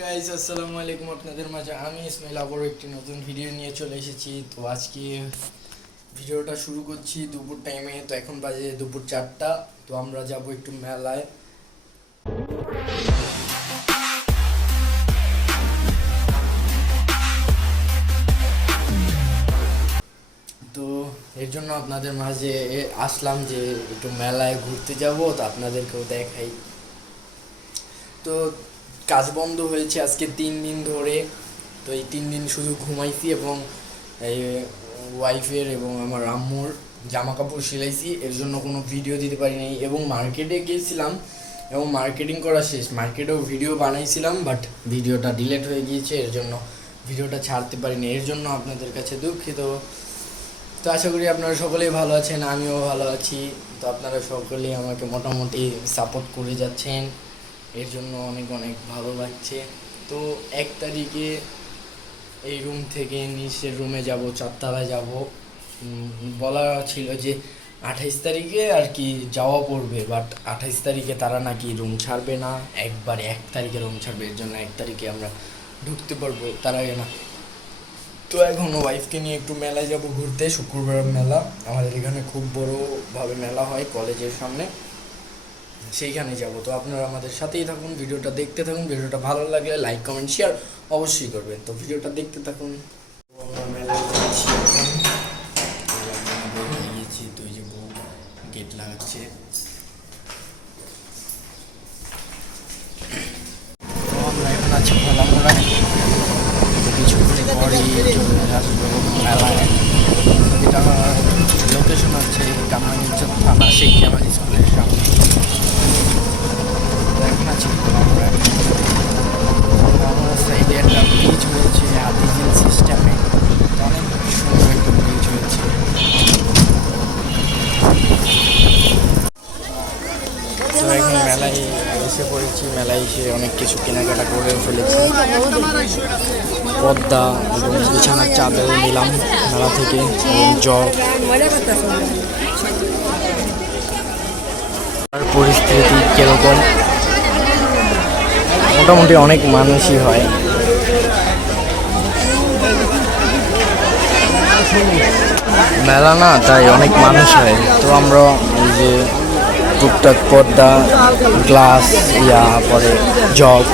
Guys আসসালামু আলাইকুম, আপনাদের মাঝে আমি ইসমাইল আবারও একটি নতুন ভিডিও নিয়ে চলে এসেছি। তো আজকে ভিডিওটা শুরু করছি দুপুর টাইমে। তো এখন বাজে দুপুর 4টা। তো আমরা যাব একটু মেলায়। তো এর জন্য আপনাদের মাঝে আসলাম যে একটু মেলায় ঘুরতে যাব, তো আপনাদেরকেও দেখাই। তো কাজ বন্ধ হয়েছে আজকে 3 দিন ধরে। তো এই 3 দিন শুধু ঘুমাইছি এবং এই ওয়াইফের এবং আমার আম্মুর জামা কাপড় সিলাইছি, এর জন্য কোনো ভিডিও দিতে পারিনি। এবং মার্কেটে গিয়েছিলাম এবং মার্কেটিং করা শেষ, মার্কেটেও ভিডিও বানাইছিলাম, বাট ভিডিওটা ডিলিট হয়ে গিয়েছে, এর জন্য ভিডিওটা ছাড়তে পারিনি। এর জন্য আপনাদের কাছে দুঃখিত। তো আশা করি আপনারা সকলেই ভালো আছেন, আমিও ভালো আছি। তো আপনারা সকলেই আমাকে মোটামুটি সাপোর্ট করে যাচ্ছেন, এর জন্য অনেক অনেক ভালো লাগছে। তো 1 তারিখে এই রুম থেকে নিচের রুমে যাব, 4তলায় যাব। বলা ছিল যে 28 তারিখে আর কি যাওয়া পড়বে, বাট 28 তারিখে তারা নাকি রুম ছাড়বে না, একবারে 1 তারিখে রুম ছাড়বে। এর জন্য 1 তারিখে আমরা ঢুকতে পারবো, তার আগে না। তো এখন ওয়াইফকে নিয়ে একটু মেলায় যাব ঘুরতে। শুক্রবার মেলা, আমাদের এখানে খুব বড়োভাবে মেলা হয় কলেজের সামনে, সেইখানে যাব। তো আপনারা আমাদের সাথেই থাকুন, ভিডিওটা দেখতে থাকুন। ভিডিওটা ভালো লাগলে লাইক কমেন্ট শেয়ার অবশ্যই করবেন। তো ভিডিওটা দেখতে থাকুন। আমরা মেলায় যাচ্ছি এখন, গিয়েছি। তো এই যে বউ গেট লাগাচ্ছে। তো আমরা এখন আছি ভোলামোড়ায়। কিছুক্ষণ পরেই চলে আসবো মেলায়। এটা লোকেশন হচ্ছে কামারগঞ্জ থানা, সেই আমার স্কুলের সামনে। এখন আছি ভোলামোড়ায়। ভোলামোড়ার সাইডে একটা ব্রিজ হয়েছে আর্টিফিশিয়াল সিস্টেমে, অনেক সুন্দর একটা ব্রিজ হয়েছে। তো এখন মেলায় এসে পড়েছি, মেলায় এসে অনেক কিছু কেনাকাটা করে ফেলেছি। পদ্মা এবং বিছানার চাদর নিলাম মেলা থেকে, জগ। পরিস্থিতি কিরকম? মোটামুটি অনেক মানুষই হয়। মেলা না, তাই অনেক মানুষ হয়। তো আমরা এই যে টুকটাক পর্দা, গ্লাস, পরে জগ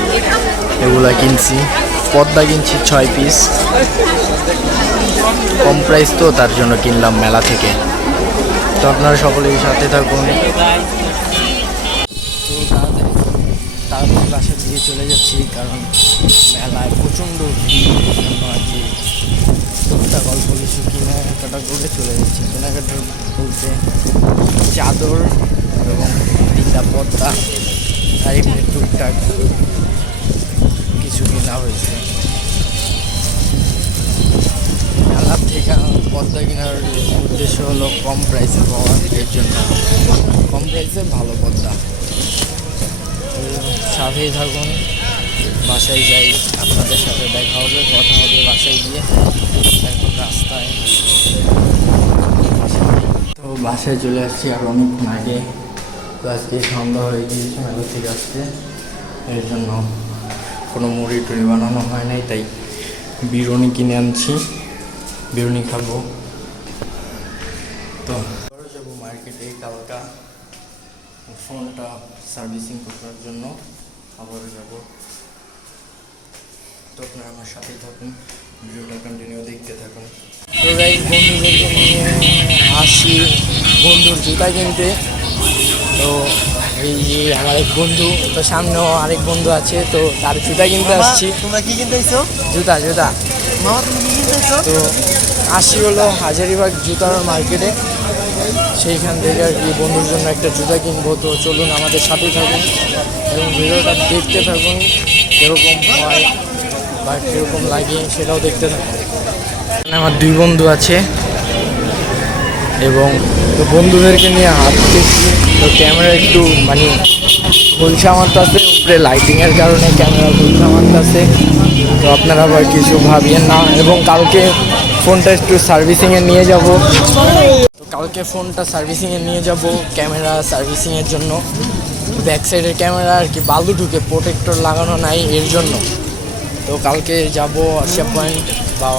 এগুলো কিনছি। পর্দা কিনছি 6 পিস, কম প্রাইস তো, তার জন্য কিনলাম মেলা থেকে। তো আপনারা সকলেই সাথে থাকুন। তো তাড়াতাড়ি বাসা দিয়ে চলে যাচ্ছি, কারণ মেলায় প্রচণ্ড ভিড় আর কি। টুকটাক অল্প কিছু কেনাকাটা করে চলে যাচ্ছি। কেনাকাটা বলতে চাদর এবং 3টা পর্দা আর এমনি টুকটাক কিছু কেনা হয়েছে। মেলার থেকে পর্দা কেনার উদ্দেশ্য হলো কম প্রাইসে পাওয়া, এর জন্য কম প্রাইসে ভালো পর্দা। সাথেই থাকুন, বাসায় যাই, আপনাদের সাথে দেখা হবে, কথা হবে বাসায় গিয়ে। এখন রাস্তায়, তো বাসায় চলে আসছি আর অনেকক্ষণ আগে। তো আজকে সন্ধ্যা হয়ে গিয়েছে মেলা থেকে আসতে, এর জন্য কোনো মুড়ি টুড়ি বানানো হয় নাই, তাই বিরিয়ানি কিনে আনছি, বিরিয়ানি খাবো। তো যাবো মার্কেটে কালকা ফোনটা সার্ভিসিং করার জন্য, আবার যাব। তো আপনারা আমার সাথেই থাকুন, ভিডিওটা কন্টিনিউ দেখতে থাকুন। তো গাইস, বন্ধুদেরকে নিয়ে আসি বন্ধুর জুতা কিনতে। তো এই যে আমার এক বন্ধু, তো সামনেও আরেক বন্ধু আছে, তো তার জুতা কিনতে আসছি। তোমরা কি কিনতে এসো? জুতা জুতা। মামা তুমি কি কিনতে এসো? তো আসি হলো হাজারিবাগ জুতার মার্কেটে, সেইখান থেকে আর কি বন্ধুর জন্য একটা জুতা কিনবো। তো চলুন আমাদের সাথেই থাকুন এবং ভিডিওটা দেখতে থাকুন, কীরকম হয় বা কীরকম লাগে সেটাও দেখতে থাকুন। আমার 2 বন্ধু আছে এবং তো বন্ধুদেরকে নিয়ে হাঁটতেছি। তো ক্যামেরা একটু মানে ভুলসা মারতেছে, উপরে লাইটিংয়ের কারণে ক্যামেরা ভুলসা মারতেছে। তো আপনারা আবার কিছু ভাবিয়েন না। এবং কালকে ফোনটা একটু সার্ভিসিংয়ে নিয়ে যাব। তো কালকে ফোনটা সার্ভিসিংয়ে নিয়ে যাব, ক্যামেরা সার্ভিসিংয়ের জন্য। ব্যাক সাইডের ক্যামেরা আর কি বালু ঢুকে, প্রোটেক্টর লাগানো নাই, এর জন্য তো কালকে যাব আশিয়া পয়েন্ট বা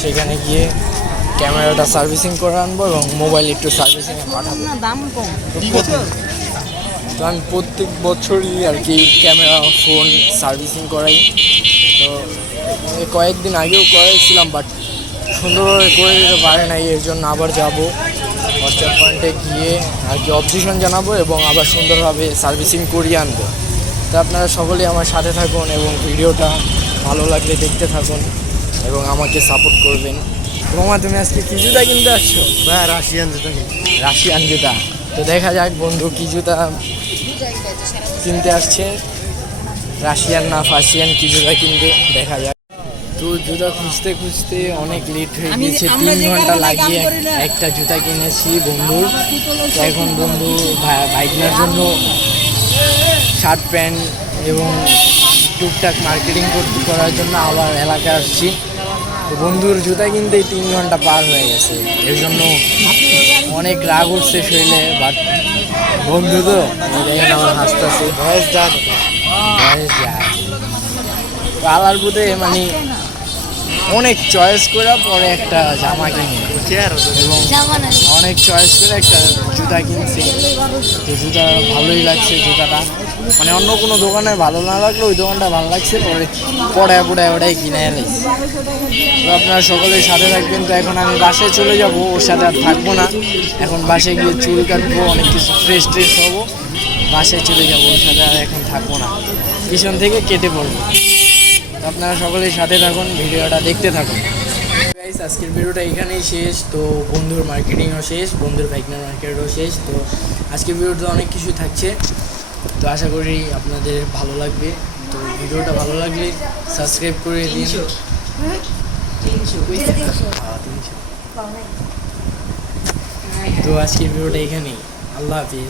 সেখানে গিয়ে ক্যামেরাটা সার্ভিসিং করে আনবো এবং মোবাইল একটু সার্ভিসিংয়ে পাঠাবো। দাম কম। তো আমি প্রত্যেক বছরই আর কি ক্যামেরা ফোন সার্ভিসিং করাই। তো কয়েকদিন আগেও করাইছিলাম, বাট সুন্দরভাবে করে দিতে পারে নাই। এর জন্য আবার যাব হোয়াটসঅ্যাপ পয়েন্টে গিয়ে আর কি অবজেকশন জানাবো এবং আবার সুন্দরভাবে সার্ভিসিং করিয়ে আনবো। তো আপনারা সকলেই আমার সাথে থাকুন এবং ভিডিওটা ভালো লাগলে দেখতে থাকুন এবং আমাকে সাপোর্ট করবেন। তোমার তুমি আজকে কি জুতা কিনতে আসছো? ভাই রাশিয়ান জুতা রাশিয়ান জুতা। তো দেখা যাক বন্ধু কি জুতা কিনতে আসছে, রাশিয়ান না ফার্সিয়ান কি জুতা কিনবে দেখা যাক। তো জুতা খুঁজতে খুঁজতে অনেক লেট হয়ে গিয়েছে, 3 ঘন্টা লাগিয়ে একটা জুতা কিনেছি বন্ধুর। তো এখন বন্ধু বাইকনার জন্য শার্ট প্যান্ট এবং টুকটাক মার্কেটিং করার জন্য আবার এলাকায় আসছি। তো বন্ধুর জুতা কিনতেই 3 ঘন্টা পার হয়ে গেছে, এর জন্য অনেক রাগ উঠছে শরীরে। বাট বন্ধু তো দেখেন আমার হাসতেছে, বয়স যাক বয়স যাক। তো আলার বুধে মানে অনেক চয়েস করে পরে একটা জামা কিনি এবং অনেক চয়েস করে একটা জুতা কিনছি। তো জুতা ভালোই লাগছে জুতাটা, মানে অন্য কোনো দোকানে ভালো না লাগলো ওই দোকানটা ভালো লাগছে, পরে পড়ায় ওটাই কিনে এনেছি। তো আপনারা সকলের সাথে থাকবেন। তো এখন আমি বাসায় চলে যাব, ওর সাথে আর থাকবো না। এখন বাসায় গিয়ে চুল কাটবো, অনেক কিছু ফ্রেশ হবো, বাসায় চলে যাবো, ওর সাথে আর এখন থাকবো না, পিছন থেকে কেটে পড়বো। তো আপনারা সকলের সাথে থাকুন, ভিডিওটা দেখতে থাকুন। গাইস আজকের ভিডিওটা এখানেই শেষ। তো বন্ধুর মার্কেটিংও শেষ, বন্ধুর বাইকনার মার্কেটও শেষ। তো আজকের ভিডিওতে অনেক কিছু থাকছে, তো আশা করি আপনাদের ভালো লাগবে। তো ভিডিওটা ভালো লাগলে সাবস্ক্রাইব করে দিন। তো আজকের ভিডিওটা এখানেই, আল্লাহ হাফিজ।